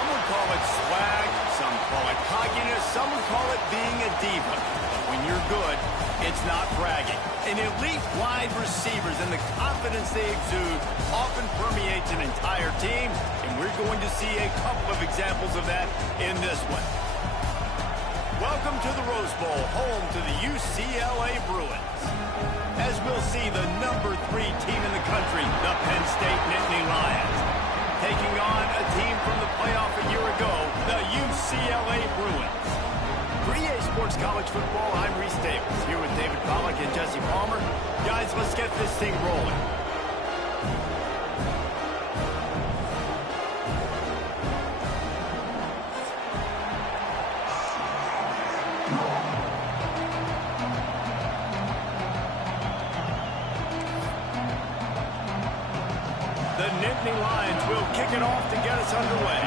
Some would call it swag, some call it cockiness, some would call it being a diva. But when you're good, it's not bragging. And elite wide receivers and the confidence they exude often permeates an entire team, and we're going to see a couple of examples of that in this one. Welcome to the Rose Bowl, home to the UCLA Bruins. As we'll see, the #3 team in the country, the Penn State Nittany Lions, taking on a team from the playoff a year ago, the UCLA Bruins. For EA Sports College Football, I'm Reese Davis, here with David Pollack and Jesse Palmer. Guys, let's get this thing rolling. The Nittany Lions will kick it off to get us underway.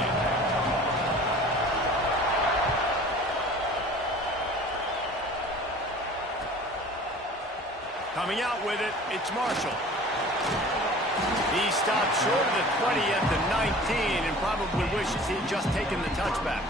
Coming out with it, it's Marshall. He stopped short of the 20 at the 19 and probably wishes he'd just taken the touchback.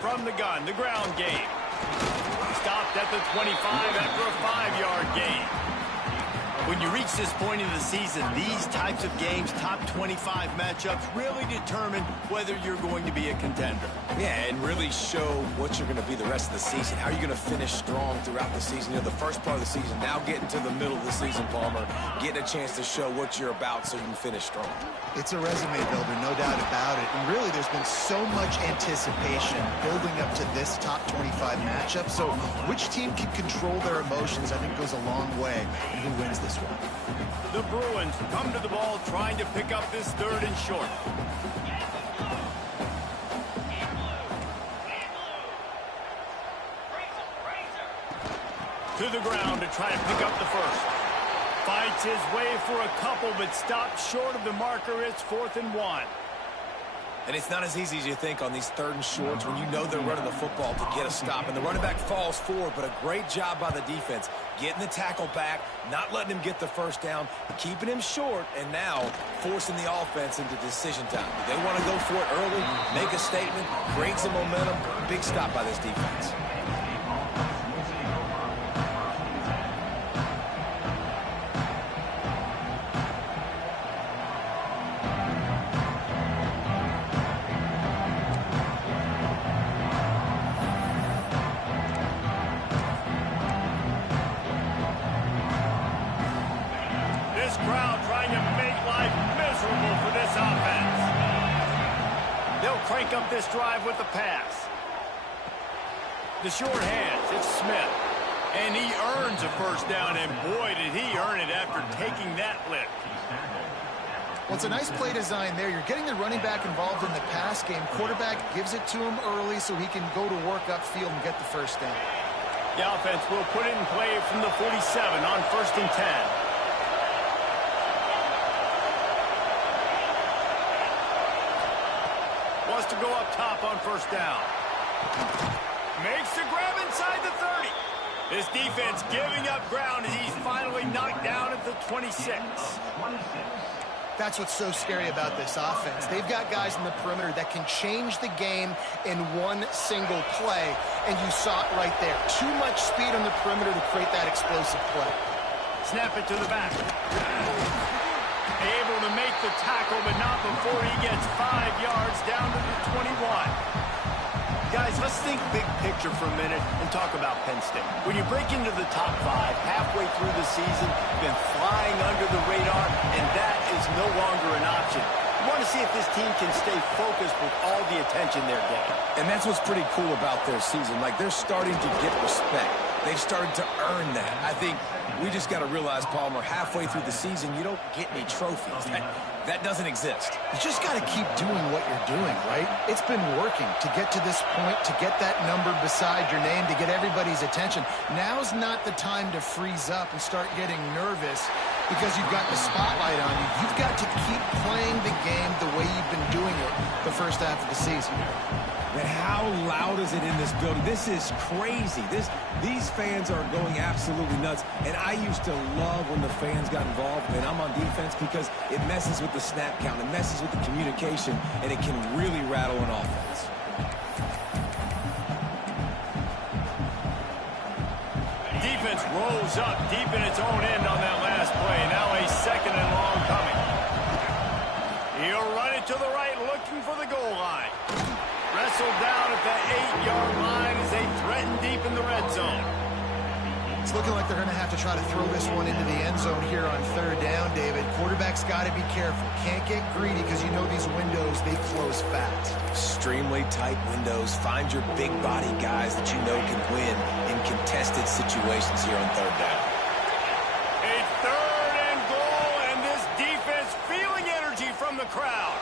From the gun, the ground game. Stopped at the 25 after a 5-yard gain. When you reach this point in the season, these types of games, top 25 matchups, really determine whether you're going to be a contender. Yeah, and really show what you're going to be the rest of the season. How are you going to finish strong throughout the season? You know, the first part of the season, now getting to the middle of the season, Palmer, getting a chance to show what you're about so you can finish strong. It's a resume builder, no doubt about it. And really, there's been so much anticipation building up to this top 25 matchup. So which team can control their emotions, I think, goes a long way in who wins this one. The Bruins come to the ball trying to pick up this 3rd and short. To the ground to try to pick up the first. Fights his way for a couple, but stops short of the marker. It's 4th and 1. And it's not as easy as you think on these 3rd and shorts when you know they're running the football to get a stop. And the running back falls forward, but a great job by the defense. Getting the tackle back, not letting him get the first down, keeping him short, and now forcing the offense into decision time. They want to go for it early, make a statement, create some momentum. Big stop by this defense. Crowd trying to make life miserable for this offense. They'll crank up this drive with the pass. The short hands, it's Smith. And he earns a first down, and boy, did he earn it after taking that lift. Well, it's a nice play design there. You're getting the running back involved in the pass game. Quarterback gives it to him early so he can go to work upfield and get the first down. The offense will put it in play from the 47 on 1st and 10. Wants to go up top on 1st down. Makes the grab inside the 30. This defense giving up ground as he's finally knocked down at the 26. That's what's so scary about this offense. They've got guys in the perimeter that can change the game in one single play, and you saw it right there. Too much speed on the perimeter to create that explosive play. Snap it to the back. Able to make the tackle, but not before he gets 5 yards down to the 21. Guys, let's think big picture for a minute and talk about Penn State. When you break into the top 5 halfway through the season, you've been flying under the radar, and that is no longer an option. You want to see if this team can stay focused with all the attention they're getting. And that's what's pretty cool about their season. Like, they're starting to get respect. They've started to earn that. I think We just got to realize, Palmer, halfway through the season, you don't get any trophies. That doesn't exist. You just got to keep doing what you're doing, right? It's been working to get to this point, to get that number beside your name, to get everybody's attention. Now's not the time to freeze up and start getting nervous because you've got the spotlight on you. You've got to keep playing the game the way you've been doing it the first half of the season. Man, how loud is it in this building? This is crazy. These fans are going absolutely nuts. And I used to love when the fans got involved when I'm on defense because it messes with the snap count, it messes with the communication, and it can really rattle an offense. Defense rolls up deep in its own end on that last play. Now a second and long coming. He'll run it to the right, looking for the goal line. Wrestled down at the 8-yard line as they threaten deep in the red zone. It's looking like they're going to have to try to throw this one into the end zone here on third down, David. Quarterback's got to be careful. Can't get greedy because you know these windows, they close fast. Extremely tight windows. Find your big body guys that you know can win in contested situations here on third down. A third and goal, and this defense feeling energy from the crowd.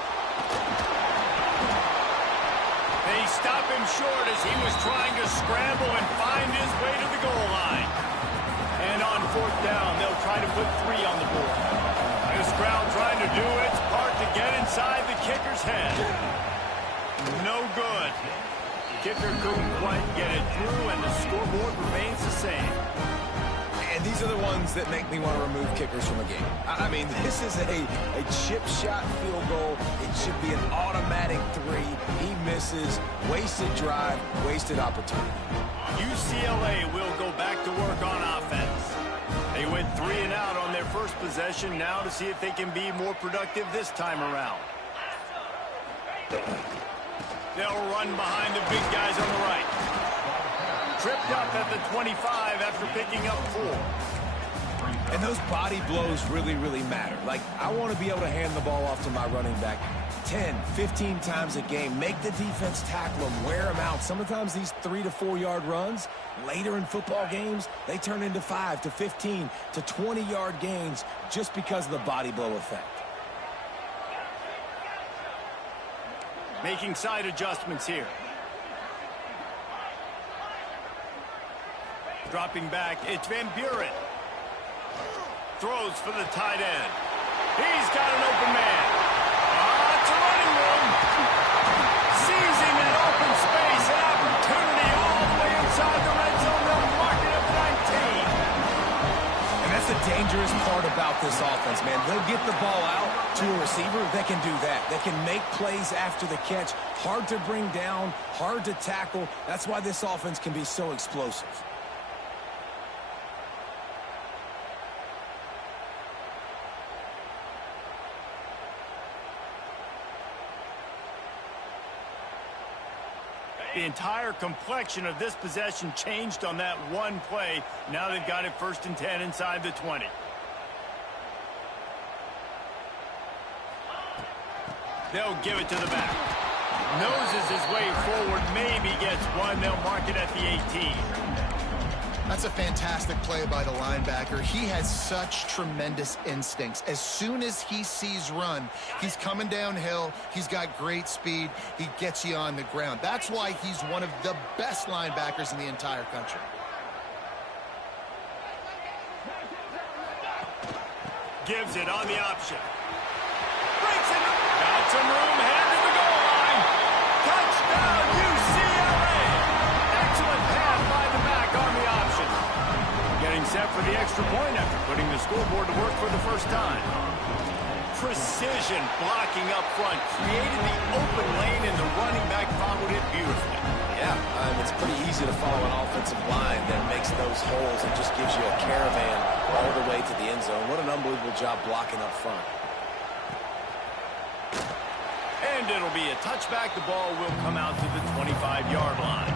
They stop him short as he was trying to scramble and find his way to the goal line. And on fourth down, they'll try to put 3 on the board. This crowd trying to do its part to get inside the kicker's head. No good. Kicker couldn't quite get it through, and the scoreboard remains the same. And these are the ones that make me want to remove kickers from a game. I mean, this is a chip shot field goal. It should be an automatic 3. He misses. Wasted drive, wasted opportunity. UCLA will go back to work on offense. They went 3 and out on their first possession, now to see if they can be more productive this time around. They'll run behind the big guys on the right. Tripped up at the 25 after picking up 4. And those body blows really, really matter. Like, I want to be able to hand the ball off to my running back 10, 15 times a game. Make the defense tackle them, wear them out. Sometimes these 3 to 4 yard runs, later in football games, they turn into 5 to 15 to 20 yard gains just because of the body blow effect. Making side adjustments here. Dropping back, it's Van Buren. Throws for the tight end. He's got an open man. It's a running room. Seizing that open space, an opportunity all the way inside the red zone. They'll mark it at 19. And that's the dangerous part about this offense, man. They'll get the ball out to a receiver that can do that. That can make plays after the catch. Hard to bring down, hard to tackle. That's why this offense can be so explosive. The entire complexion of this possession changed on that one play. Now they've got it 1st and 10 inside the 20. They'll give it to the back. Noses his way forward, maybe gets 1. They'll mark it at the 18. That's a fantastic play by the linebacker. He has such tremendous instincts. As soon as he sees run, he's coming downhill. He's got great speed. He gets you on the ground. That's why he's one of the best linebackers in the entire country. Gives it on the option. Breaks it. Got some room, headed to the goal line. Touchdown, UCLA. Excellent pass by the back on the option. Getting set for the extra point after putting the scoreboard to work for the first time. Precision blocking up front. Created the open lane, and the running back followed it beautifully. Yeah, it's pretty easy to follow an offensive line that makes those holes and just gives you a caravan all the way to the end zone. What an unbelievable job blocking up front. And it'll be a touchback. The ball will come out to the 25-yard line.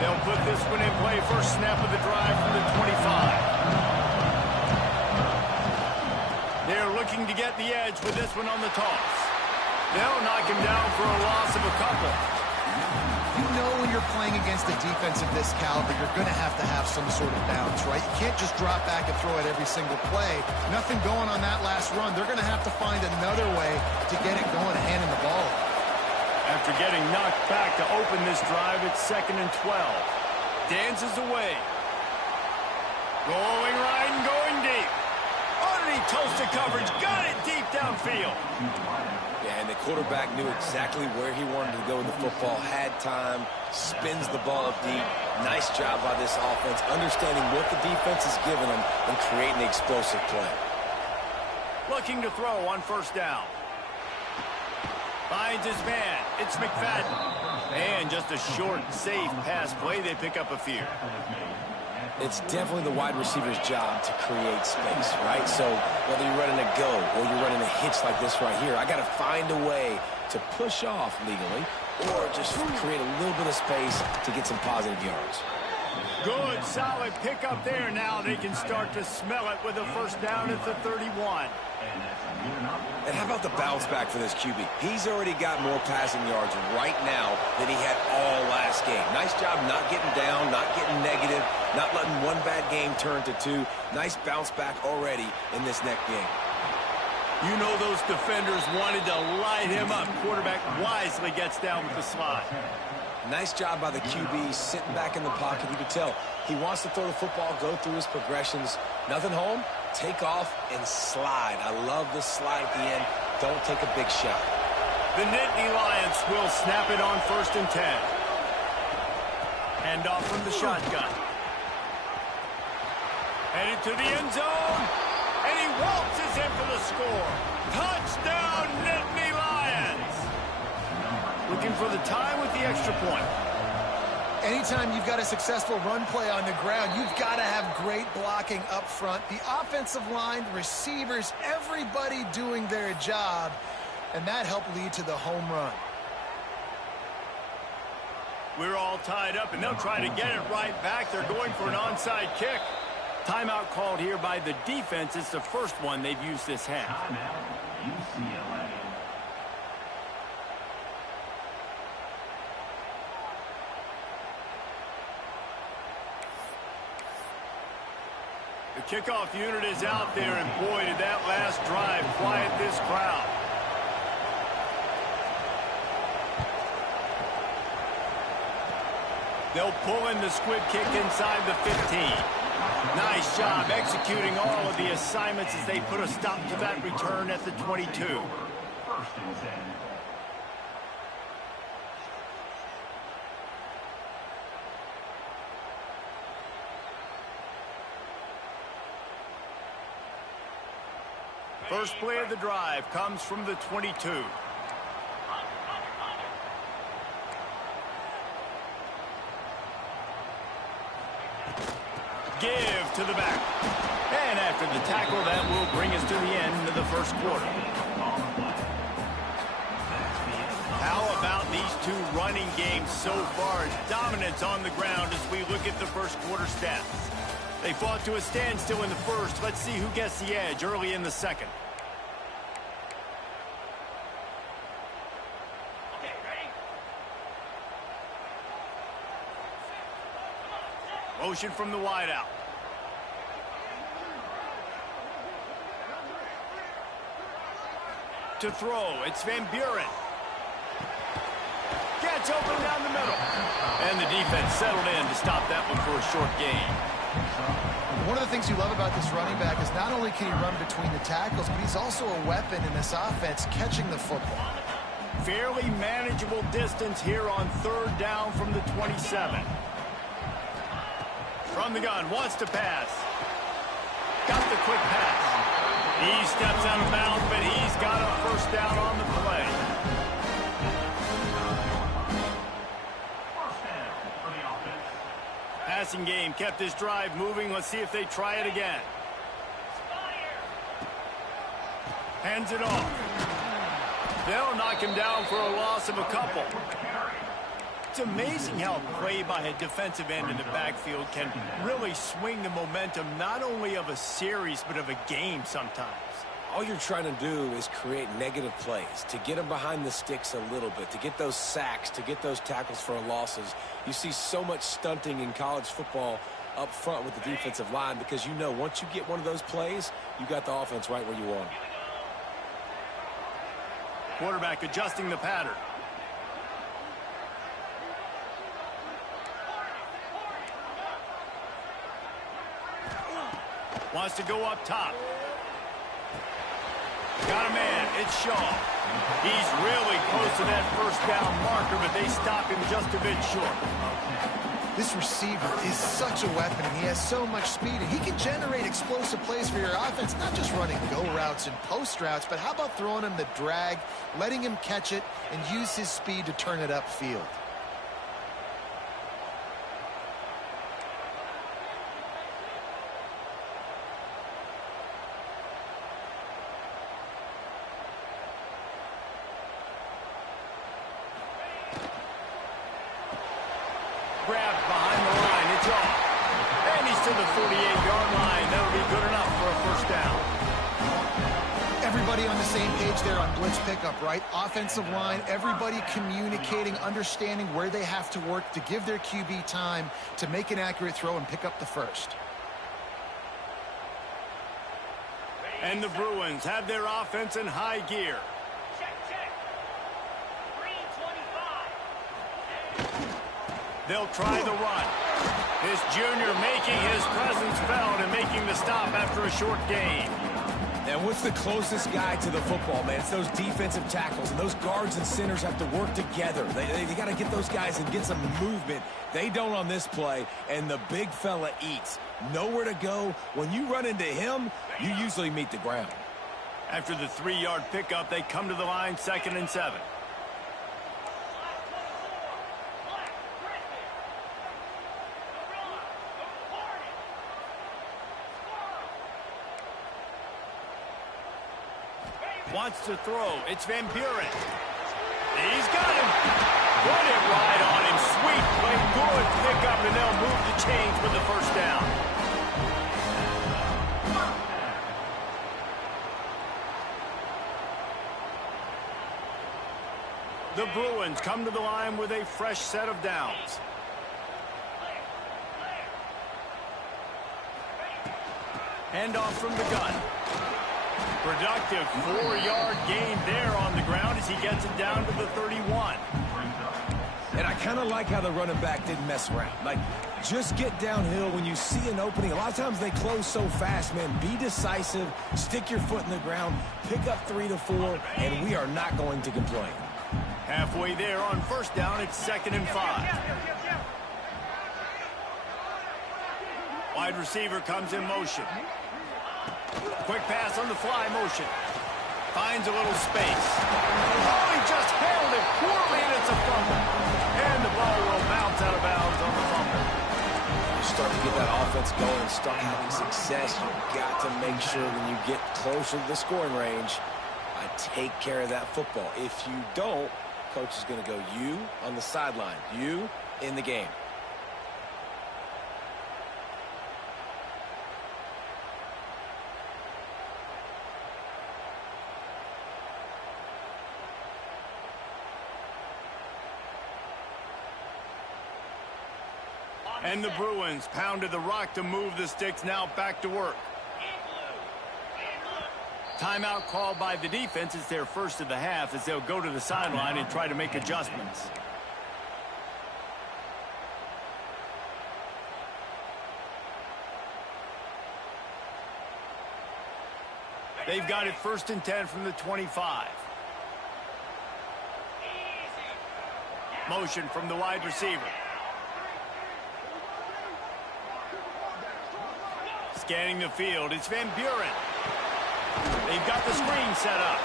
They'll put this one in play for first snap of the drive from the 25. They're looking to get the edge with this one on the toss. They'll knock him down for a loss of a couple. You know when you're playing against a defense of this caliber, you're going to have some sort of bounce, right? You can't just drop back and throw it every single play. Nothing going on that last run. They're going to have to find another way to get it going and handing the ball. After getting knocked back to open this drive, it's 2nd and 12. Dances away. Rolling right and going deep. Underneath toasted coverage. Got it deep downfield. Yeah, and the quarterback knew exactly where he wanted to go with the football, had time, spins the ball deep. Nice job by this offense, understanding what the defense is giving them and creating the explosive play. Looking to throw on first down. Finds his man. It's McFadden. And just a short, safe pass play. They pick up a few. It's definitely the wide receiver's job to create space, right? So whether you're running a go or you're running a hitch like this right here, I got to find a way to push off legally or just create a little bit of space to get some positive yards. Good, solid pickup there. Now they can start to smell it with a first down at the 31. And how about the bounce back for this QB? He's already got more passing yards right now than he had all last game. Nice job not getting down, not getting negative, not letting one bad game turn to two. Nice bounce back already in this next game. You know those defenders wanted to light him up. Quarterback wisely gets down with the slide. Nice job by the QB sitting back in the pocket. You can tell he wants to throw the football, go through his progressions. Nothing home, take off and slide. I love the slide at the end. Don't take a big shot. The Nittany Lions will snap it on 1st and 10. Hand off from the shotgun. Headed to the end zone. And he waltzes in for the score. Touchdown, Nittany Lions. Looking for the tie with the extra point. Anytime you've got a successful run play on the ground, you've got to have great blocking up front. The offensive line, receivers, everybody doing their job, and that helped lead to the home run. We're all tied up, and they'll try to get it right back. They're going for an onside kick. Timeout called here by the defense. It's the first one they've used this half. The kickoff unit is out there, and boy, did that last drive quiet this crowd. They'll pull in the squib kick inside the 15. Nice job executing all of the assignments as they put a stop to that return at the 22. First play of the drive comes from the 22. Give to the back. And after the tackle, that will bring us to the end of the first quarter. How about these two running games so far? Dominance on the ground as we look at the first quarter stats. They fought to a standstill in the first. Let's see who gets the edge early in the second. Okay, ready? Motion from the wideout. To throw, it's Van Buren. Gets open down the middle. And the defense settled in to stop that one for a short gain. One of the things you love about this running back is not only can he run between the tackles, but he's also a weapon in this offense catching the football. Fairly manageable distance here on third down from the 27. From the gun, wants to pass. Got the quick pass. He steps out of bounds, but he's got a first down on the play. Passing game kept his drive moving. Let's see if they try it again. Hands it off. They'll knock him down for a loss of a couple. It's amazing how play by a defensive end in the backfield can really swing the momentum not only of a series but of a game sometimes. All you're trying to do is create negative plays, to get them behind the sticks a little bit, to get those sacks, to get those tackles for losses. You see so much stunting in college football up front with the defensive line because you know once you get one of those plays, you got the offense right where you want it. Quarterback adjusting the pattern. Wants to go up top. Got a man. It's Shaw. He's really close to that first down marker, but they stop him just a bit short. This receiver is such a weapon, and he has so much speed, and he can generate explosive plays for your offense, not just running go routes and post routes, but how about throwing him the drag, letting him catch it, and use his speed to turn it upfield. Grabbed behind the line. It's off. And he's to the 48-yard line. That'll be good enough for a first down. Everybody on the same page there on blitz pickup, right? Offensive line, everybody communicating, understanding where they have to work to give their QB time to make an accurate throw and pick up the first. And the Bruins have their offense in high gear. They'll try the run. This junior making his presence felt and making the stop after a short gain. And what's the closest guy to the football, man? It's those defensive tackles, and those guards and centers have to work together. They got to get those guys and get some movement. They don't on this play, and the big fella eats. Nowhere to go. When you run into him, you usually meet the ground. After the 3-yard pickup, they come to the line, 2nd and 7. Wants to throw. It's Van Buren. He's got him. Put it right on him. Sweet play. Good pickup, and they'll move the chains with the first down. The Bruins come to the line with a fresh set of downs. Handoff from the gun. Productive 4-yard gain there on the ground as he gets it down to the 31. And I kind of like how the running back didn't mess around. Like, just get downhill when you see an opening. A lot of times they close so fast, man. Be decisive, stick your foot in the ground, pick up 3 to 4, and we are not going to complain. Halfway there on first down, it's 2nd and 5. Wide receiver comes in motion. Quick pass on the fly motion. Finds a little space. Oh, he just handled it poorly, and it's a fumble. And the ball will bounce out of bounds on the fumble. Start to get that offense going and start having success. You've got to make sure when you get closer to the scoring range, I take care of that football. If you don't, coach is going to go, you on the sideline, you in the game. And the Bruins pounded the rock to move the sticks, now back to work. Timeout called by the defense. It's their first of the half as they'll go to the sideline and try to make adjustments. They've got it 1st and 10 from the 25. Motion from the wide receiver. Scanning the field, it's Van Buren. They've got the screen set up.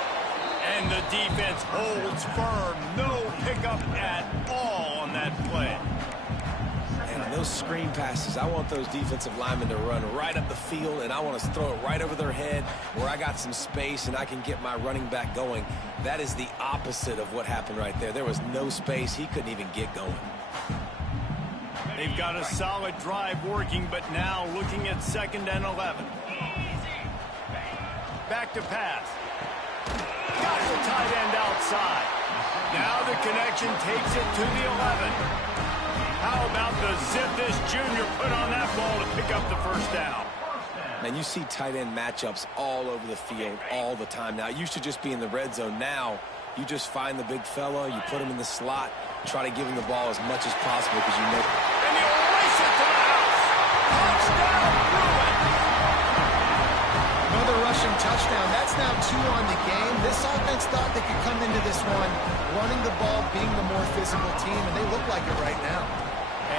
And the defense holds firm. No pickup at all on that play. And on those screen passes, I want those defensive linemen to run right up the field, and I want to throw it right over their head where I got some space and I can get my running back going. That is the opposite of what happened right there. There was no space. He couldn't even get going. They've got a solid drive working, but now looking at 2nd and 11. Back to pass. Got the tight end outside. Now the connection takes it to the 11. How about the zip this junior put on that ball to pick up the first down? Man, you see tight end matchups all over the field all the time. Now, it used to just be in the red zone. Now, you just find the big fella, you put him in the slot, try to give him the ball as much as possible because you know. And he'll race it to the house. Touchdown, Bruin. Another rushing touchdown. That's now 2 on the game. This offense thought they could come into this one running the ball, being the more physical team, and they look like it right now.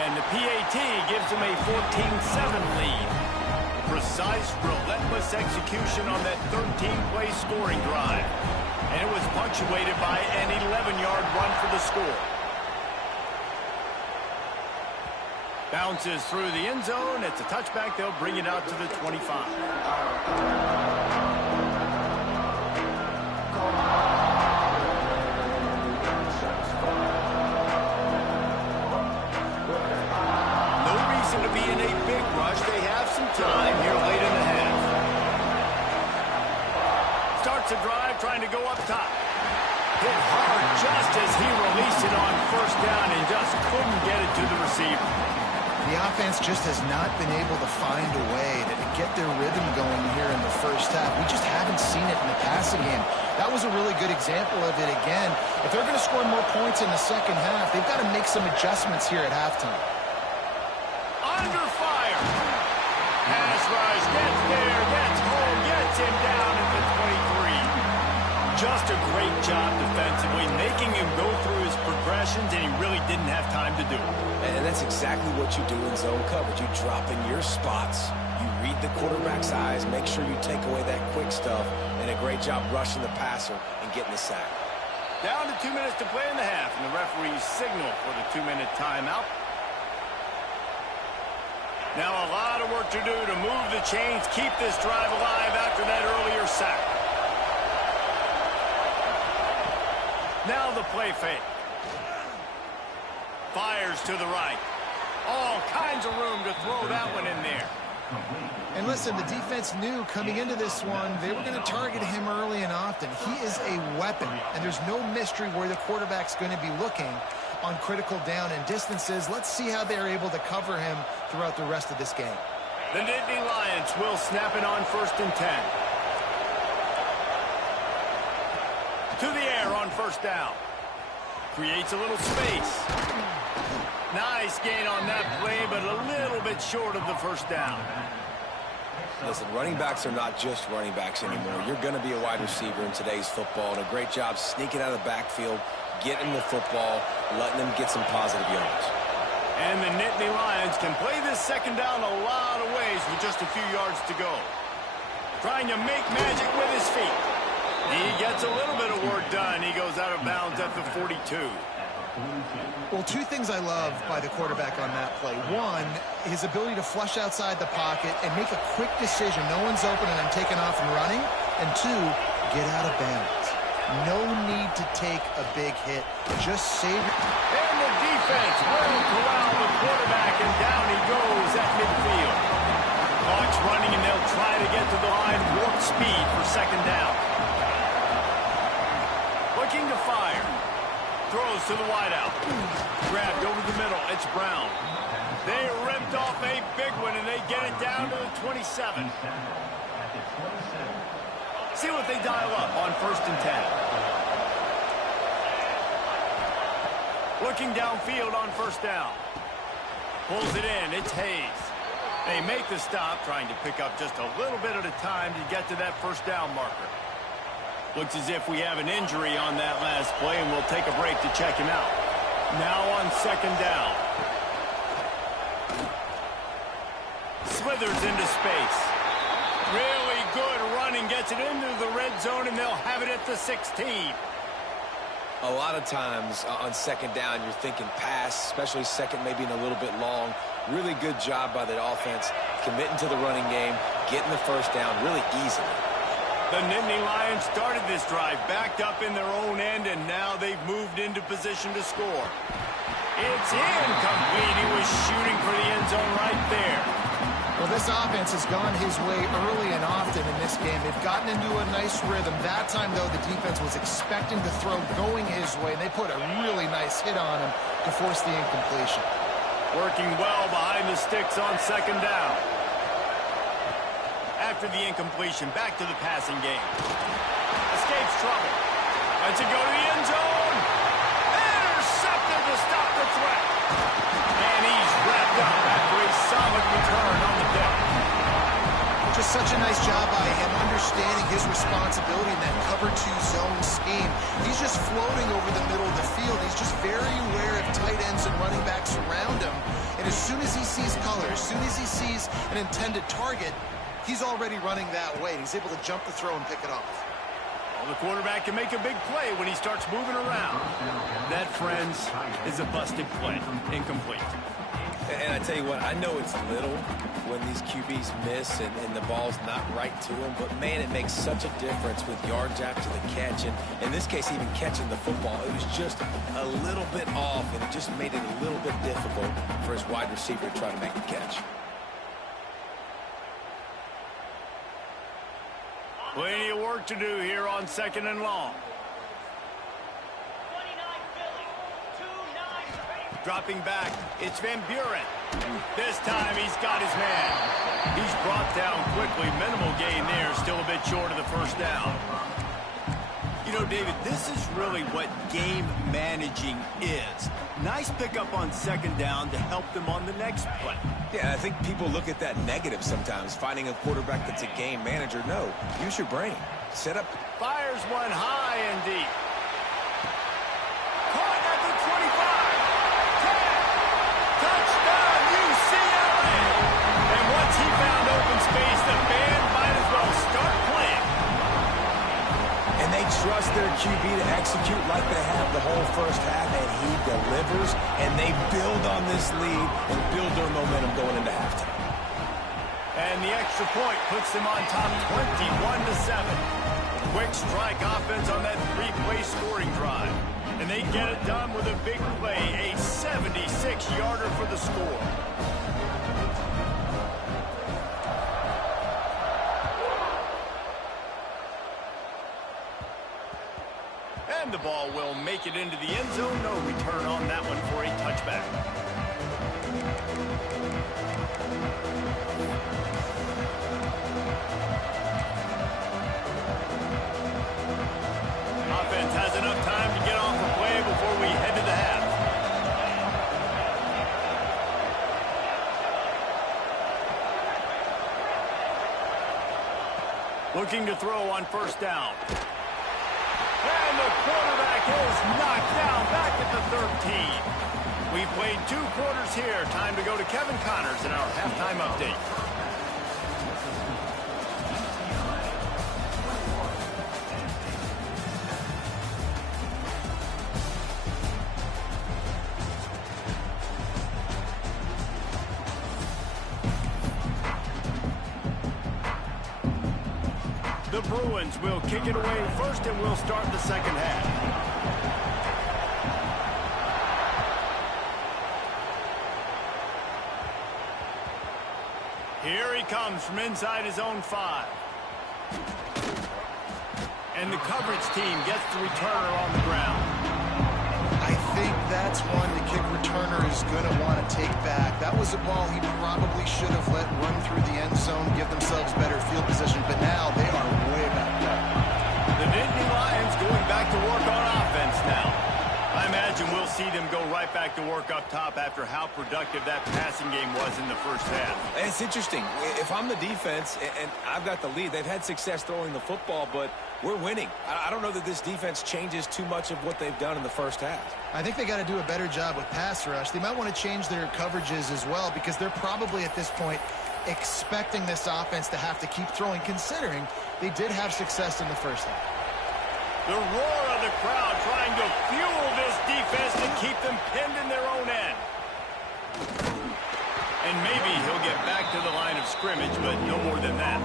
And the PAT gives them a 14-7 lead. Precise, relentless execution on that 13-play scoring drive. And it was punctuated by an 11-yard run for the score. Bounces through the end zone. It's a touchback. They'll bring it out to the 25. No reason to be in a big rush. They have some time here late in the half. Starts a drive trying to go up top. Hit hard just as he released it on first down and just couldn't get it to the receiver. The offense just has not been able to find a way to get their rhythm going here in the first half. We just haven't seen it in the passing game. That was a really good example of it again. If they're going to score more points in the second half, they've got to make some adjustments here at halftime. Under fire. Pass rush, gets there, gets home, gets him down at the 23. Just a great job defensively, making him go through his progressions, and he really didn't have time to do it. And that's exactly what you do in zone coverage. You drop in your spots, you read the quarterback's eyes, make sure you take away that quick stuff, and a great job rushing the passer and getting the sack. Down to 2 minutes to play in the half, and the referees signal for the 2-minute timeout. Now a lot of work to do to move the chains, keep this drive alive after that earlier sack. Now the play fake. Fires to the right. All kinds of room to throw that one in there. And listen, the defense knew coming into this one, they were going to target him early and often. He is a weapon, and there's no mystery where the quarterback's going to be looking on critical down and distances. Let's see how they're able to cover him throughout the rest of this game. The Nittany Lions will snap it on 1st and 10. To the air on first down. Creates a little space. Nice gain on that play, but a little bit short of the first down. Listen, running backs are not just running backs anymore. You're going to be a wide receiver in today's football, and a great job sneaking out of the backfield, getting the football, letting them get some positive yards. And the Nittany Lions can play this second down a lot of ways with just a few yards to go. Trying to make magic with his feet. He gets a little bit of work done. He goes out of bounds at the 42. Well, 2 things I love by the quarterback on that play. 1, his ability to flush outside the pocket and make a quick decision. No one's open and I'm taking off and running. And 2, get out of bounds. No need to take a big hit. Just save it. And the defense will corral the quarterback, and down he goes at midfield. Clock's running, and they'll try to get to the line warp speed for second down. Looking to fire. Throws to the wideout. Grabbed over the middle. It's Brown. They ripped off a big one, and they get it down to the 27. See what they dial up on 1st and 10. Looking downfield on first down. Pulls it in. It's Hayes. They make the stop, trying to pick up just a little bit at a time to get to that first down marker. Looks as if we have an injury on that last play, and we'll take a break to check him out. Now on second down. Slithers into space. Really good running, gets it into the red zone, and they'll have it at the 16. A lot of times on second down, you're thinking pass, especially second, maybe in a little bit long. Really good job by the offense, committing to the running game, getting the first down really easily. The Nittany Lions started this drive backed up in their own end, and now they've moved into position to score. It's incomplete. He was shooting for the end zone right there. Well, this offense has gone his way early and often in this game. They've gotten into a nice rhythm. That time, though, the defense was expecting the throw going his way, and they put a really nice hit on him to force the incompletion. Working well behind the sticks on second down. After the incompletion, back to the passing game. Escapes trouble. Lets it go to the end zone. Intercepted to stop the threat. And he's wrapped up after a solid return on the deck. Just such a nice job by him, understanding his responsibility in that cover 2 zone scheme. He's just floating over the middle of the field. He's just very aware of tight ends and running backs around him. And as soon as he sees color, as soon as he sees an intended target, he's already running that way. He's able to jump the throw and pick it off. Well, the quarterback can make a big play when he starts moving around. That, friends, is a busted play. Incomplete. And I tell you what, I know it's little when these QBs miss and the ball's not right to them, but man, it makes such a difference with yards after the catch. And in this case, even catching the football, it was just a little bit off, and it just made it a little bit difficult for his wide receiver to try to make the catch. Plenty of work to do here on second and long. Dropping back, it's Van Buren. This time he's got his man. He's brought down quickly. Minimal gain there, still a bit short of the first down. You know, David, this is really what game managing is. Nice pickup on second down to help them on the next play. Yeah, I think people look at that negative sometimes, finding a quarterback that's a game manager. No, use your brain. Set up. Fires one high and deep. Caught at the 25. 10. Touchdown, UCLA. And once he found open space, the band might as well start playing. And they trust their QB to execute like they have the whole first half, and he delivers, and they build on this lead and build their momentum going into halftime. And the extra point puts them on top 21-7. Quick strike offense on that 3-play scoring drive. And they get it done with a big play, a 76-yarder for the score. And the ball will make it into the end zone. No return on that one for a touchback. Offense has enough time to get off a play before we head to the half. Looking to throw on first down. And the quarterback is knocked down back at the 13. We've played 2 quarters here. Time to go to Kevin Connors in our halftime update. The Bruins will kick it away first, and we'll start the second half. Here he comes from inside his own 5. And the coverage team gets the returner on the ground. I think that's one the kick returner is going to want to take back. That was a ball he probably should have let run through the end zone, give themselves better field position, but now they are way back there. The Nittany Lions going back to work on offense now. I imagine we'll see them go right back to work up top after how productive that passing game was in the first half. And it's interesting. If I'm the defense and I've got the lead, they've had success throwing the football, but we're winning. I don't know that this defense changes too much of what they've done in the first half. I think they got to do a better job with pass rush. They might want to change their coverages as well, because they're probably at this point expecting this offense to have to keep throwing, considering they did have success in the first half. The roar of the crowd trying to fuel this defense to keep them pinned in their own end. And maybe he'll get back to the line of scrimmage, but no more than that.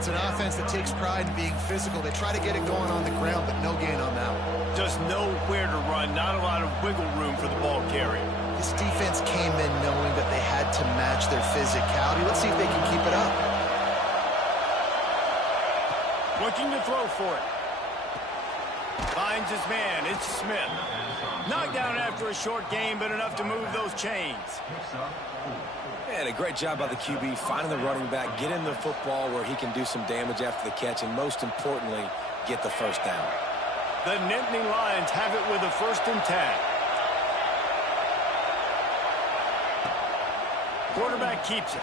It's an offense that takes pride in being physical. They try to get it going on the ground, but no gain on that one. Just nowhere to run, not a lot of wiggle room for the ball carrier. This defense came in knowing that they had to match their physicality. Let's see if they can keep it up. Looking to throw for it. Finds his man. It's Smith. Knocked down after a short game, but enough to move those chains. And a great job by the QB, finding the running back, getting the football where he can do some damage after the catch, and most importantly, get the first down. The Nittany Lions have it with a 1st and 10. Quarterback keeps it.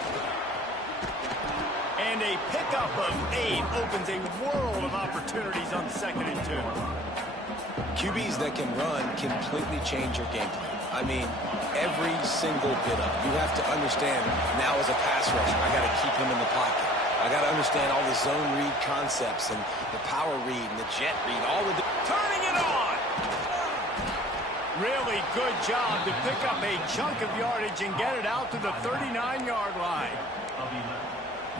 And a pickup of 8 opens a world of opportunities on 2nd and 2. QBs that can run completely change your game plan. I mean, every single bit of it. You have to understand, now as a pass rusher, I got to keep him in the pocket. I got to understand all the zone read concepts and the power read and the jet read, all the... Turning it on! Really good job to pick up a chunk of yardage and get it out to the 39-yard line.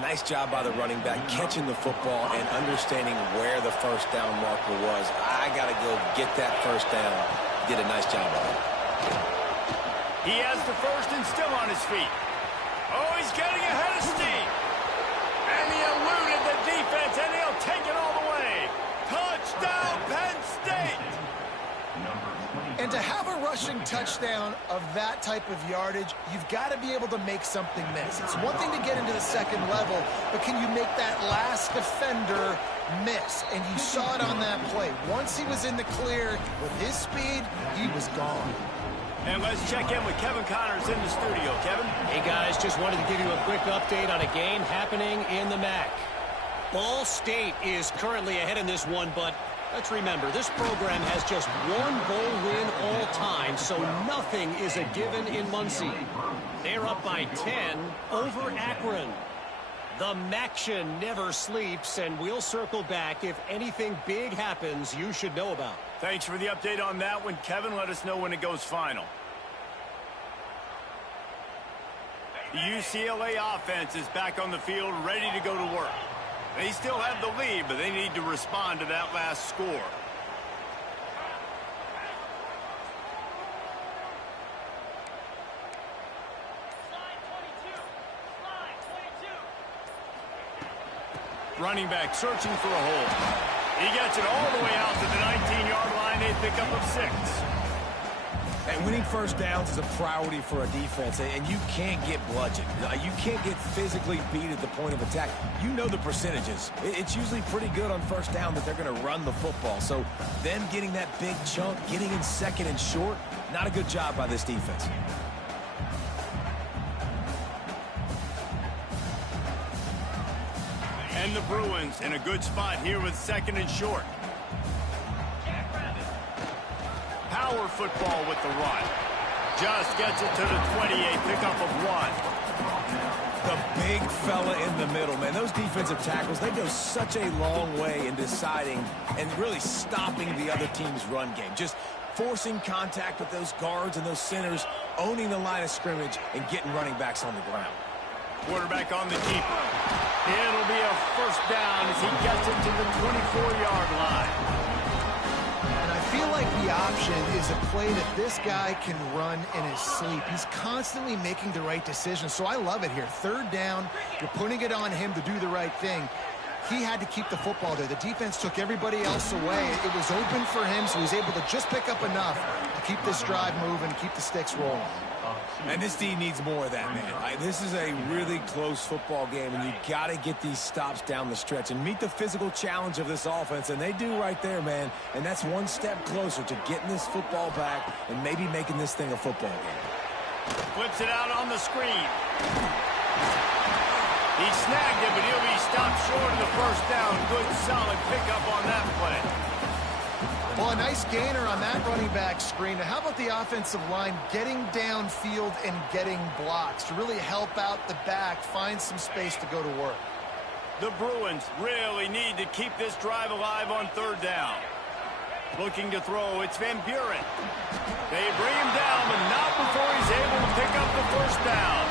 Nice job by the running back, catching the football and understanding where the first down marker was. I got to go get that first down. Did a nice job of it. He has the first and still on his feet. Oh, he's getting ahead of steam. And he eluded the defense, and he'll take it all the way. Touchdown, Penn State! And to have a rushing touchdown of that type of yardage, you've got to be able to make something miss. It's one thing to get into the second level, but can you make that last defender miss? And you saw it on that play. Once he was in the clear with his speed, he was gone. And let's check in with Kevin Connors in the studio. Kevin? Hey, guys, just wanted to give you a quick update on a game happening in the MAC. Ball State is currently ahead in this one, but let's remember, this program has just one bowl win all time, so nothing is a given in Muncie. They're up by 10 over Akron. The MACtion never sleeps, and we'll circle back if anything big happens you should know about. Thanks for the update on that one, Kevin. Let us know when it goes final. The UCLA offense is back on the field, ready to go to work. They still have the lead, but they need to respond to that last score. Running back searching for a hole. He gets it all the way out to the 19-yard line, a pickup of 6. And winning first downs is a priority for a defense, and you can't get bludgeoned. You can't get physically beat at the point of attack. You know the percentages. It's usually pretty good on first down that they're going to run the football. So them getting that big chunk, getting in 2nd and short, not a good job by this defense. And the Bruins in a good spot here with 2nd and short. Power football with the run. Just gets it to the 28, pickup of 1. The big fella in the middle, man. Those defensive tackles, they go such a long way in deciding and really stopping the other team's run game. Just forcing contact with those guards and those centers, owning the line of scrimmage, and getting running backs on the ground. Quarterback on the keeper. It'll be a first down as he gets it to the 24-yard line. And I feel like the option is a play that this guy can run in his sleep. He's constantly making the right decision, so I love it here. 3rd down, you're putting it on him to do the right thing. He had to keep the football there. The defense took everybody else away. It was open for him, so he was able to just pick up enough to keep this drive moving, keep the sticks rolling. And this team needs more of that, man. This is a really close football game, and you got to get these stops down the stretch and meet the physical challenge of this offense, and they do right there, man. And that's one step closer to getting this football back and maybe making this thing a football game. Flips it out on the screen. He snagged it, but he'll be stopped short of the first down. Good, solid pickup on that play. Well, a nice gainer on that running back screen. Now, how about the offensive line getting downfield and getting blocks to really help out the back, find some space to go to work? The Bruins really need to keep this drive alive on 3rd down. Looking to throw, it's Van Buren. They bring him down, but not before he's able to pick up the first down.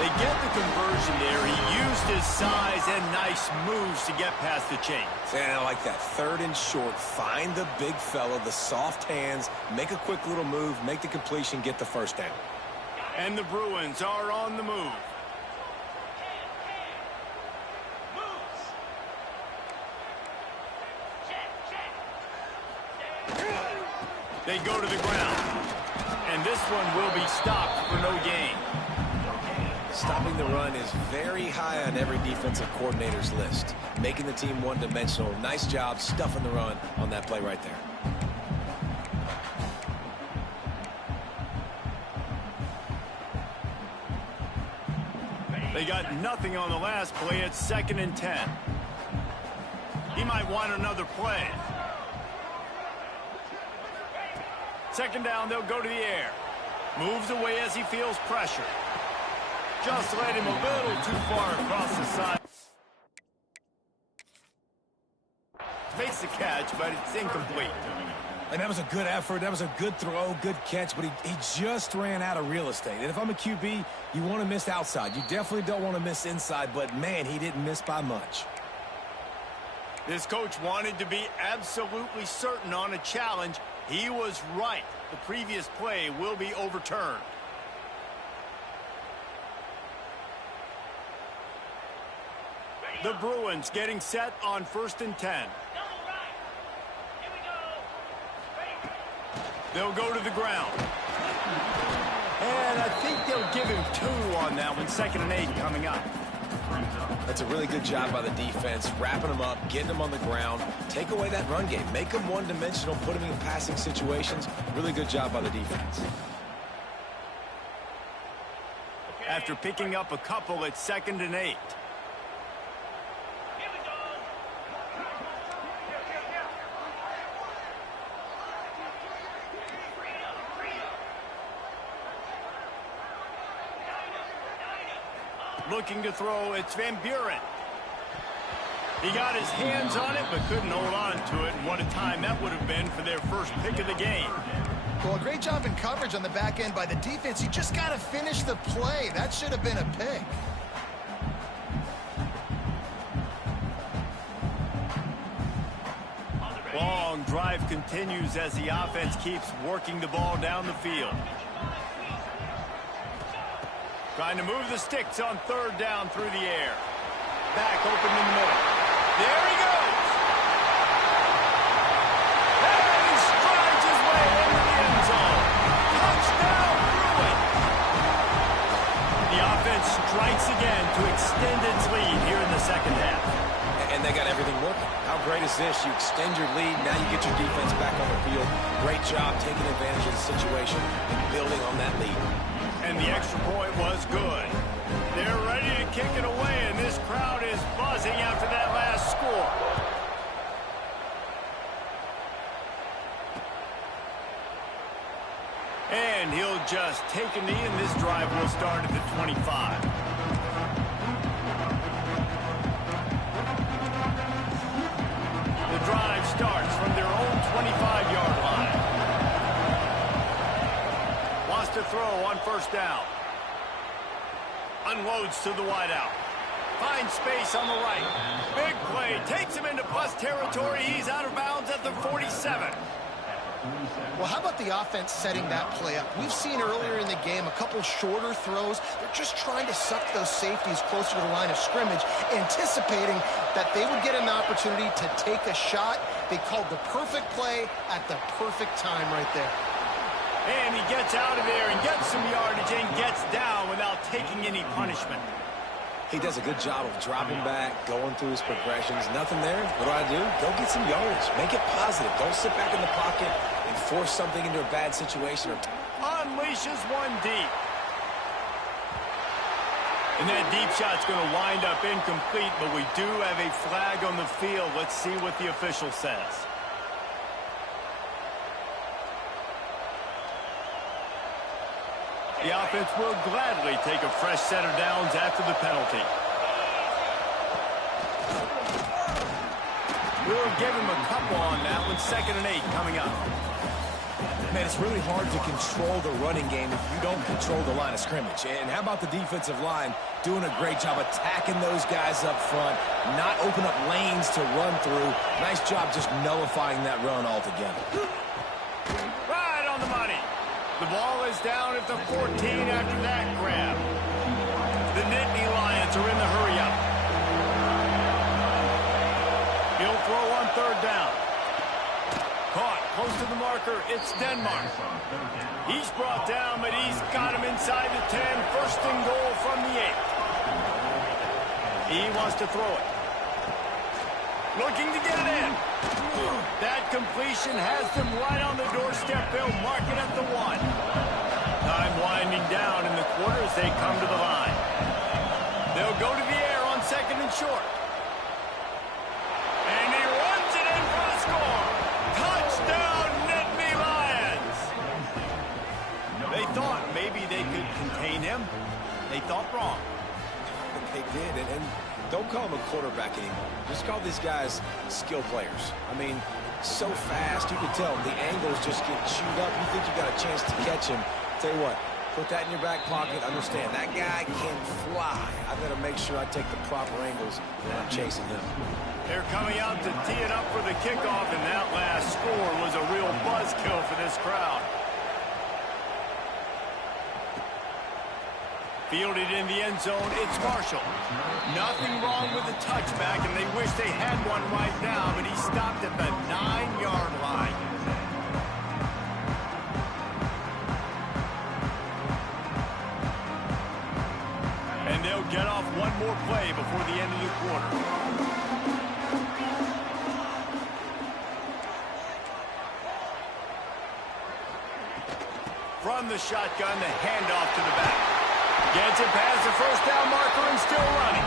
They get the conversion there. He used his size and nice moves to get past the chains. And I like that. 3rd and short. Find the big fella, the soft hands, make a quick little move, make the completion, get the first down. And the Bruins are on the move. They go to the ground. And this one will be stopped for no gain. Stopping the run is very high on every defensive coordinator's list. Making the team one-dimensional. Nice job stuffing the run on that play right there. They got nothing on the last play. It's 2nd and 10. He might want another play. 2nd down, they'll go to the air. Moves away as he feels pressure. Just led him a little too far across the side. Makes the catch, but it's incomplete. And that was a good effort. That was a good throw, good catch, but he just ran out of real estate. And if I'm a QB, you want to miss outside. You definitely don't want to miss inside, but, man, he didn't miss by much. This coach wanted to be absolutely certain on a challenge. He was right. The previous play will be overturned. The Bruins getting set on 1st and 10. They'll go to the ground. And I think they'll give him 2 on that one. 2nd and 8 coming up. That's a really good job by the defense, wrapping them up, getting them on the ground. Take away that run game. Make them one-dimensional, put them in passing situations. Really good job by the defense. After picking up a couple, it's 2nd and 8. Looking to throw, it's Van Buren. He got his hands on it, but couldn't hold on to it. And what a time that would have been for their first pick of the game. Well, a great job in coverage on the back end by the defense. You just got to finish the play. That should have been a pick. Long drive continues as the offense keeps working the ball down the field. Trying to move the sticks on 3rd down through the air. Back open in the middle. There he goes. And he strides his way into the end zone. Touchdown, Bruin. The offense strikes again to extend its lead here in the 2nd half. And they got everything working. How great is this? You extend your lead, now you get your defense back on the field. Great job taking advantage of the situation and building on that lead. And the extra point was good. They're ready to kick it away, and this crowd is buzzing after that last score. And he'll just take a knee, and this drive will start at the 25. The drive starts from their own 25-yard line. Wants to throw on 1st down. Unloads to the wideout. Finds space on the right. Big play. Takes him into plus territory. He's out of bounds at the 47. Well, how about the offense setting that play up? We've seen earlier in the game a couple shorter throws. They're just trying to suck those safeties closer to the line of scrimmage, anticipating that they would get an opportunity to take a shot. They called the perfect play at the perfect time right there. And he gets out of there and gets some yardage and gets down without taking any punishment. He does a good job of dropping back, going through his progressions. Nothing there. What do? Go get some yardage. Make it positive. Don't sit back in the pocket and force something into a bad situation. Unleashes one deep. And that deep shot's going to wind up incomplete, but we do have a flag on the field. Let's see what the official says. The offense will gladly take a fresh set of downs after the penalty. We'll give him a couple on that one. 2nd and 8 coming up. Man, it's really hard to control the running game if you don't control the line of scrimmage. And how about the defensive line doing a great job attacking those guys up front, not open up lanes to run through. Nice job just nullifying that run altogether. Right on the money. The ball is down at the 14 after that grab. The Nittany Lions are in the hurry-up. He'll throw on third down. Caught close to the marker. It's Denmark. He's brought down, but he's got him inside the 10. First and goal from the 8. He wants to throw it. Looking to get it in. That completion has them right on the doorstep. They'll mark it at the 1. Time winding down in the quarter as they come to the line. They'll go to the air on second and short. And he runs it in for the score. Touchdown, Nittany Lions. They thought maybe they could contain him. They thought wrong. They did, and don't call him a quarterback anymore. Just call these guys skill players. I mean, so fast, you can tell the angles just get chewed up. You think you got a chance to catch him. Tell you what, put that in your back pocket. Understand, that guy can fly. I got to make sure I take the proper angles when I'm chasing him. They're coming out to tee it up for the kickoff, and that last score was a real buzzkill for this crowd. Fielded in the end zone, it's Marshall. Nothing wrong with the touchback, and they wish they had one right now, but he stopped at the 9-yard line. And they'll get off one more play before the end of the quarter. From the shotgun, the handoff to the back. Gets it past the first down marker and still running.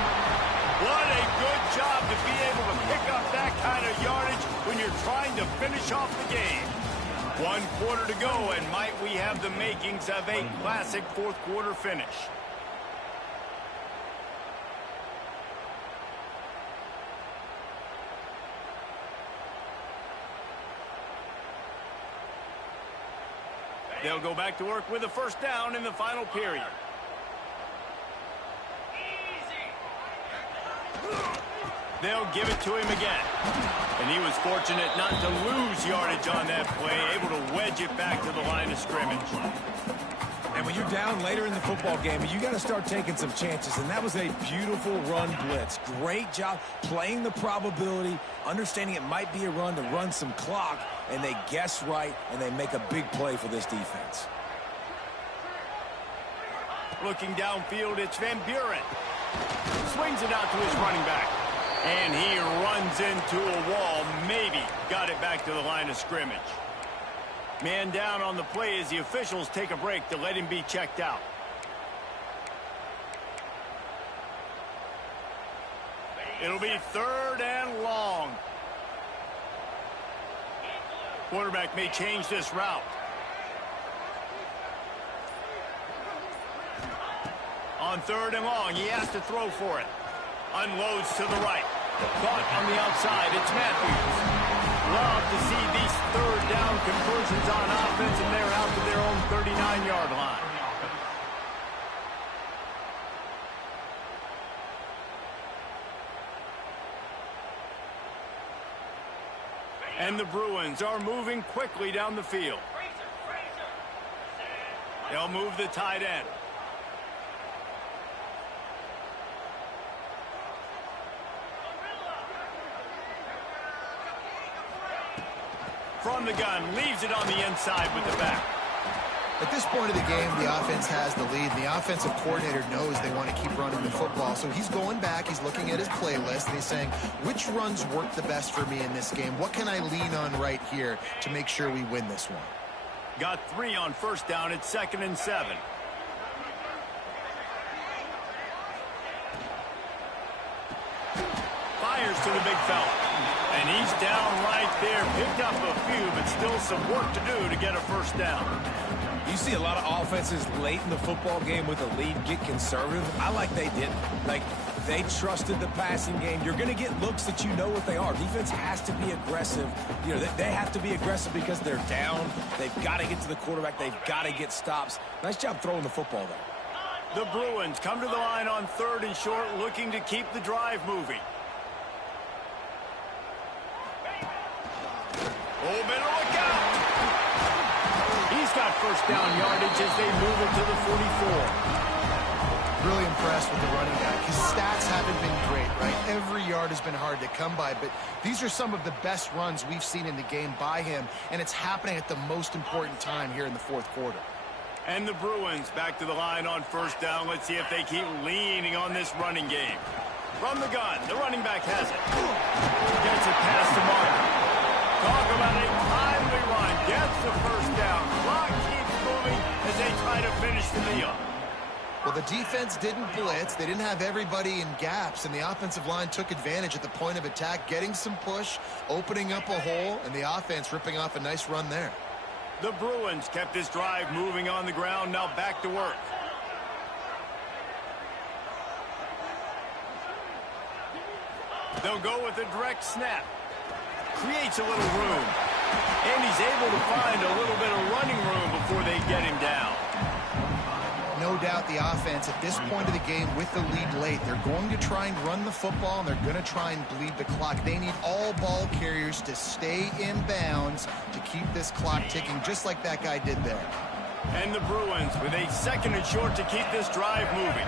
What a good job to be able to pick up that kind of yardage when you're trying to finish off the game. 1 quarter to go, and might we have the makings of a classic fourth quarter finish. They'll go back to work with a first down in the final period. They'll give it to him again. And he was fortunate not to lose yardage on that play, able to wedge it back to the line of scrimmage. And when you're down later in the football game, you got to start taking some chances. And that was a beautiful run blitz. Great job playing the probability, understanding it might be a run to run some clock, and they guess right, and they make a big play for this defense. Looking downfield, it's Van Buren. Swings it out to his running back. And he runs into a wall. Maybe got it back to the line of scrimmage. Man down on the play as the officials take a break to let him be checked out. It'll be third and long. Quarterback may change this route. On third and long, he has to throw for it. Unloads to the right. Caught on the outside. It's Matthews. Love to see these third down conversions on offense, and they're out to their own 39-yard line. And the Bruins are moving quickly down the field. They'll move the tight end. From the gun, leaves it on the inside with the back. At this point of the game, the offense has the lead. The offensive coordinator knows they want to keep running the football. So he's going back, he's looking at his playlist, and he's saying, which runs work the best for me in this game? What can I lean on right here to make sure we win this one? Got 3 on first down. It's 2nd and 7. Fires to the big fella. And he's down right there. Picked up a few, but still some work to do to get a first down. You see a lot of offenses late in the football game with a lead get conservative. I like they didn't. Like, They trusted the passing game. You're going to get looks that you know what they are. Defense has to be aggressive. You know, they have to be aggressive because they're down. They've got to get to the quarterback. They've got to get stops. Nice job throwing the football there. The Bruins come to the line on 3rd and short, looking to keep the drive moving. Oh, better look out. He's got first down yardage as they move it to the 44. Really impressed with the running back. His stats haven't been great, right? Every yard has been hard to come by, but these are some of the best runs we've seen in the game by him, and it's happening at the most important time here in the 4th quarter. And the Bruins back to the line on 1st down. Let's see if they keep leaning on this running game. From the gun, the running back has it. Gets it past the mark. Talk about a timely run. Gets the first down. Clock keeps moving as they try to finish the deal. Well, the defense didn't blitz. They didn't have everybody in gaps, and the offensive line took advantage at the point of attack, getting some push, opening up a hole, and the offense ripping off a nice run there. The Bruins kept this drive moving on the ground. Now back to work. They'll go with a direct snap. Creates a little room. And he's able to find a little bit of running room before they get him down. No doubt the offense at this point of the game with the lead late, they're going to try and run the football, and they're going to try and bleed the clock. They need all ball carriers to stay in bounds to keep this clock ticking, just like that guy did there. And the Bruins with a 2nd and short to keep this drive moving.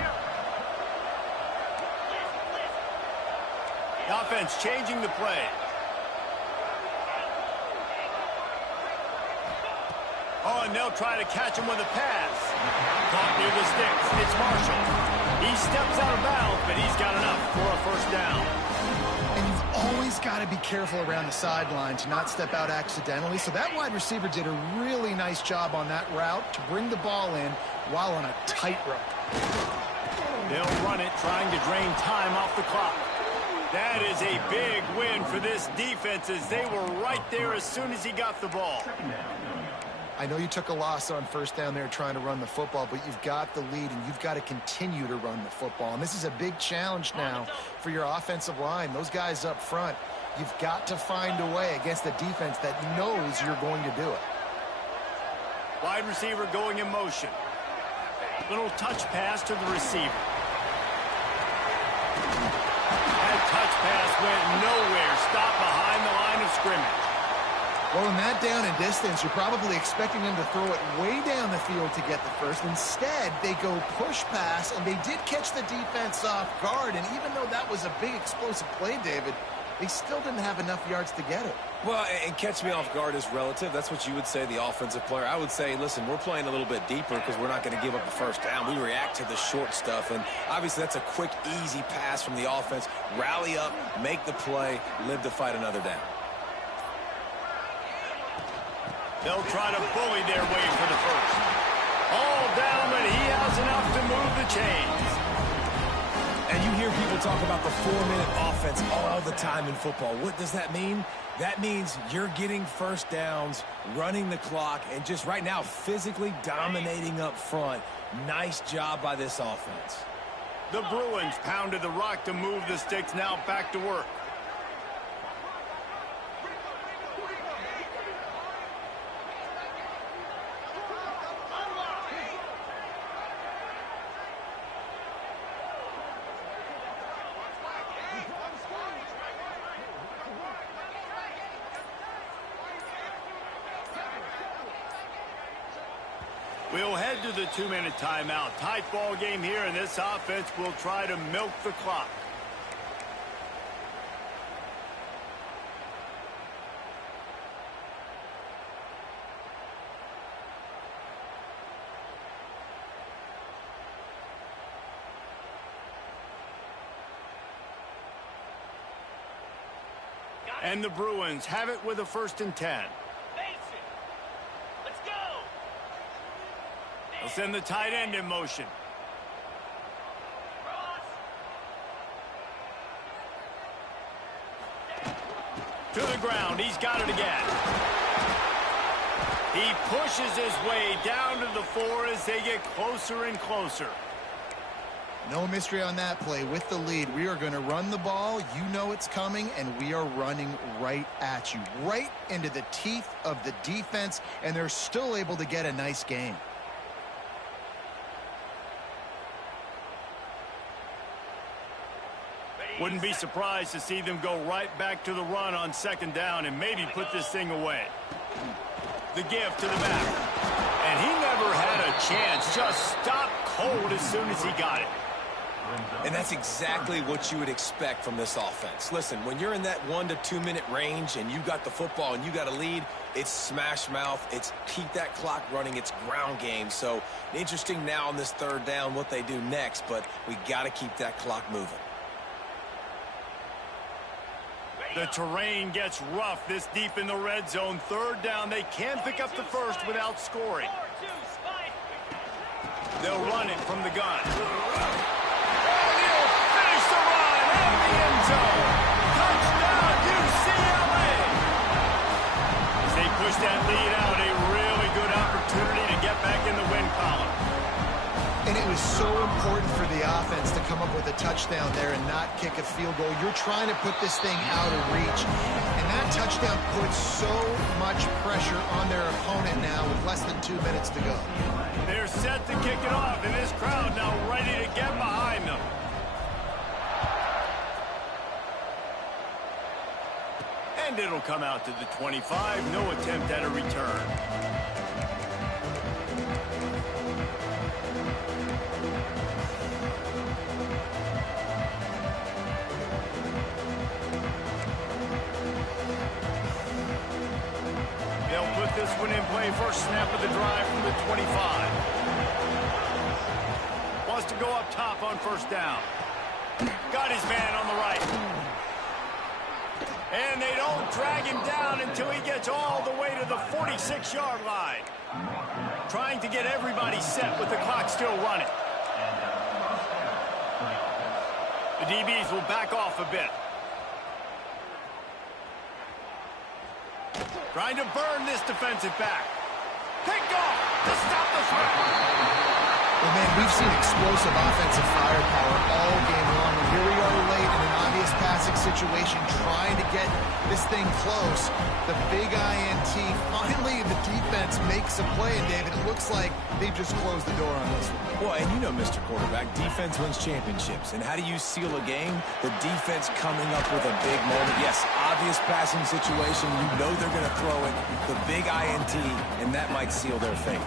The offense changing the play. Oh, and they'll try to catch him with a pass. Caught near the sticks. It's Marshall. He steps out of bounds, but he's got enough for a first down. And you've always got to be careful around the sideline to not step out accidentally. So that wide receiver did a really nice job on that route to bring the ball in while on a tightrope. They'll run it, trying to drain time off the clock. That is a big win for this defense as they were right there as soon as he got the ball. I know you took a loss on 1st down there trying to run the football, but you've got the lead, and you've got to continue to run the football. And this is a big challenge now for your offensive line. Those guys up front, you've got to find a way against a defense that knows you're going to do it. Wide receiver going in motion. Little touch pass to the receiver. That touch pass went nowhere. Stopped behind the line of scrimmage. Well, in that down and distance, you're probably expecting them to throw it way down the field to get the first. Instead, they go push pass, and they did catch the defense off guard. And even though that was a big explosive play, David, they still didn't have enough yards to get it. Well, and catch me off guard is relative. That's what you would say, the offensive player. I would say, listen, we're playing a little bit deeper because we're not going to give up a first down. We react to the short stuff, and obviously that's a quick, easy pass from the offense. Rally up, make the play, live to fight another down. They'll try to bully their way for the first. All down, but he has enough to move the chains. And you hear people talk about the 4-minute offense all the time in football. What does that mean? That means you're getting first downs, running the clock, and just right now physically dominating up front. Nice job by this offense. The Bruins pounded the rock to move the sticks. Now back to work. We'll head to the 2-minute timeout. Tight ball game here, and this offense will try to milk the clock. And the Bruins have it with a 1st and 10. They'll send the tight end in motion. To the ground. He's got it again. He pushes his way down to the 4 as they get closer and closer. No mystery on that play. With the lead, we are going to run the ball. You know it's coming, and we are running right at you, right into the teeth of the defense, and they're still able to get a nice gain. Wouldn't be surprised to see them go right back to the run on second down and maybe put this thing away. The give to the back. And he never had a chance. Just stopped cold as soon as he got it. And that's exactly what you would expect from this offense. Listen, when you're in that 1 to 2 minute range and you got the football and you got a lead, it's smash mouth, it's keep that clock running, it's ground game. So interesting now on this third down what they do next, but we got to keep that clock moving. The terrain gets rough this deep in the red zone. Third down, they can't pick up the first without scoring. They'll run it from the gun. And he'll finish the run in the end zone. Touchdown, UCLA. As they push that lead out, a really good opportunity to get back in the win column. And it was so important for the offense to come up with a touchdown there and not kick a field goal. You're trying to put this thing out of reach. And that touchdown puts so much pressure on their opponent now with less than 2 minutes to go. They're set to kick it off, and this crowd now ready to get behind them. And it'll come out to the 25. No attempt at a return. This one in play, first snap of the drive from the 25. Wants to go up top on first down. Got his man on the right. And they don't drag him down until he gets all the way to the 46-yard line. Trying to get everybody set with the clock still running. The DBs will back off a bit. Trying to burn this defensive back. Picked off to stop the threat. Well, man, we've seen explosive offensive firepower all game long. And here we are late in an obvious passing situation trying to get this thing close. The big INT. Finally, the defense makes a play. And, David, it looks like they've just closed the door on this one. Well, and you know, Mr. Quarterback, defense wins championships. And how do you seal a game? The defense coming up with a big moment. Yes, obvious passing situation. You know they're going to throw it. The big INT, and that might seal their fate.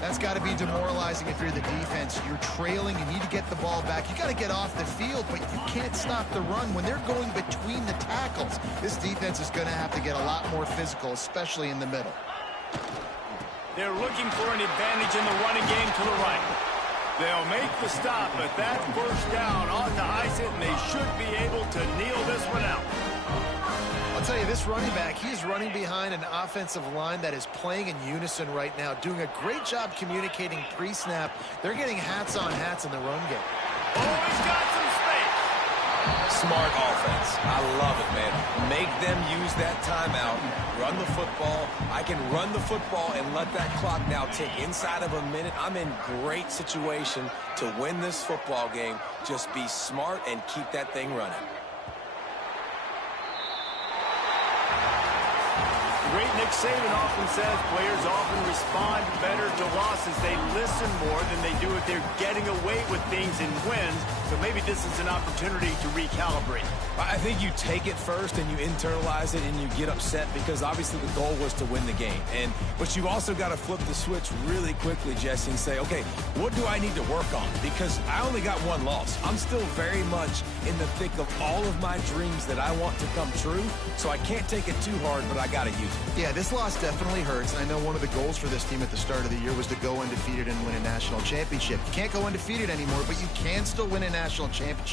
That's got to be demoralizing if you're the defense. You're trailing. You need to get the ball back. You got to get off the field, but you can't stop the run. When they're going between the tackles, this defense is going to have to get a lot more physical, especially in the middle. They're looking for an advantage in the running game to the right. They'll make the stop, but that first down ought to ice it, and they should be able to kneel this one out. I'll tell you, this running back, he's running behind an offensive line that is playing in unison right now, doing a great job communicating pre-snap. They're getting hats on hats in the run game. Oh, he's got some space. Smart offense. I love it, man. Make them use that timeout. Run the football. I can run the football and let that clock now tick inside of a minute. I'm in great situation to win this football game. Just be smart and keep that thing running. Great Nick Saban often says players often respond better to losses. They listen more than they do if they're getting away with things in wins. So maybe this is an opportunity to recalibrate. I think you take it first and you internalize it and you get upset because obviously the goal was to win the game. But you also got to flip the switch really quickly, Jesse, and say, okay, what do I need to work on? Because I only got one loss. I'm still very much in the thick of all of my dreams that I want to come true. So I can't take it too hard, but I got to use it. Yeah, this loss definitely hurts. And I know one of the goals for this team at the start of the year was to go undefeated and win a national championship. You can't go undefeated anymore, but you can still win a national championship.